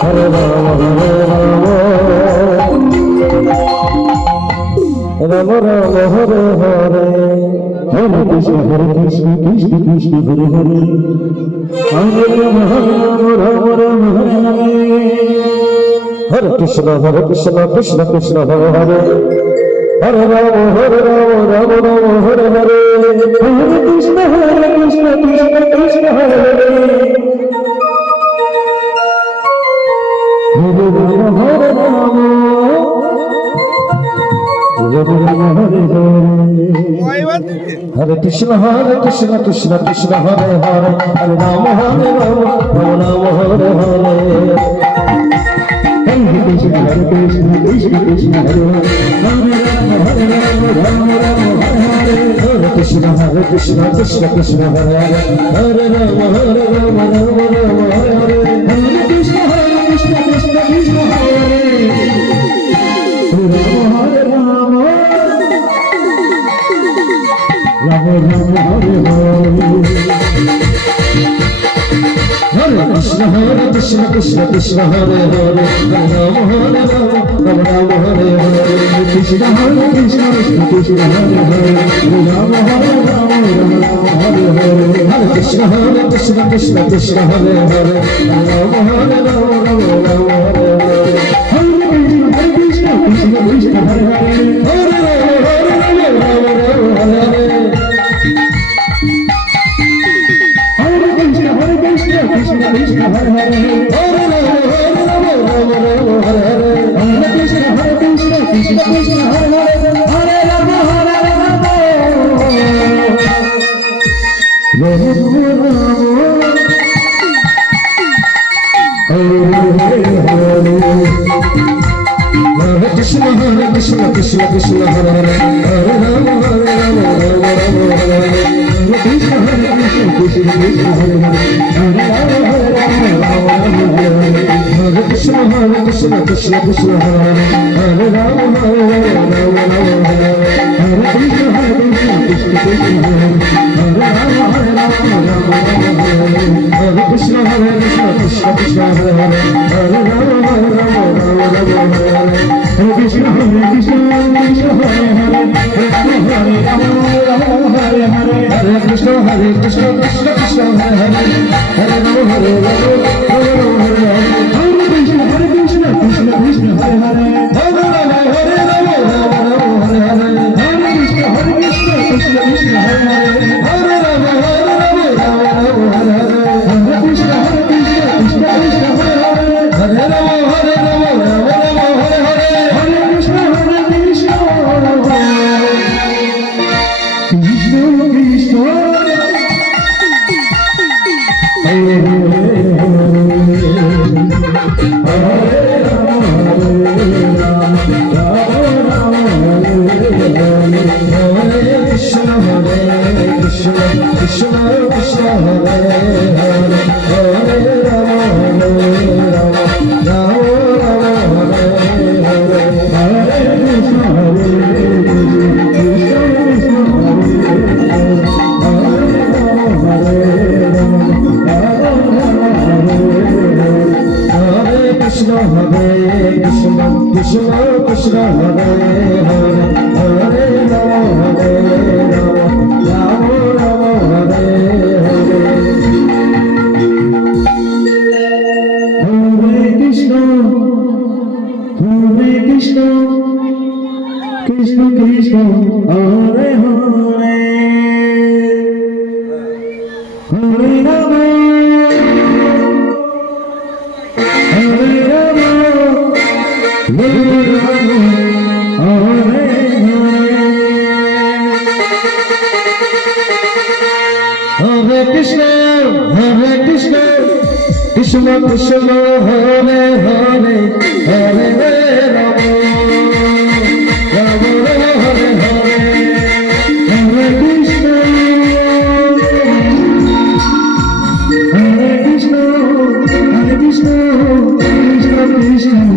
Hare Ram Hare Ram Ram Ram Hare Hare Hare Krishna Krishna Krishna Hare Hare Hare Ram Ram Ram Hare Hare Krishna Krishna Krishna Hare Hare Hare Ram Ram Ram Hare Hare Hare Krishna Krishna Krishna Hare Hare Hare Ram Hare Ram Hare Krishna Krishna Krishna Hare Hare Hare Ram Ram Hare Hare Hare Krishna Krishna Krishna Hare Hare Hare Ram Ram Hare Hare Hare Krishna Krishna Krishna Hare Hare Hare Ram Hare Hare Hare Krishna Krishna Krishna Hare Hare Hare Ram Ram Ram Hare Hare Hare Krishna Krishna Hare Hare Ram Ram Hare Hare Krishna Krishna Krishna Hare Hare Ram Ram Hare Hare Hare Krishna Krishna Krishna Hare Hare Ram Hare Ram Hare Hare Hare Krishna Krishna Hare Hare Hare Krishna Krishna Hare Hare Hare Rama Hare Hare Hare Krishna Krishna Krishna Hare Hare Hare Rama Hare Rama Hare Krishna Krishna Krishna Hare Hare Hare Rama Hare Rama Hare Krishna Krishna Krishna Hare Hare Hare Krishna Krishna Krishna Hare Hare Hare Rama Hare Rama Hare Krishna Krishna Krishna Hare Hare Rama Hare Rama Hare Krishna Krishna Krishna Hare Hare Hare Rama Hare Rama Hare Krishna Krishna Krishna Hare Hare Hare Rama Hare Hare Krishna Krishna Krishna Hare Hare Hare Rama Hare Rama Hare Krishna Krishna Krishna Hare Hare Hare Rama Hare Rama Hare Krishna Krishna Krishna Hare Hare Hare Rama Hare Rama Hare Krishna Krishna Krishna Hare Hare Hare Rama Hare Rama Hare Krishna Krishna Krishna Krishna Hare Hare Hare Rama Hare Rama Rama Hare Hare Hare Krishna Krishna Krishna Hare Hare Hare Rama Hare Rama Hare Krishna Krishna Krishna Hare Hare Hare Rama Rama Hare Hare Hare Krishna Krishna Krishna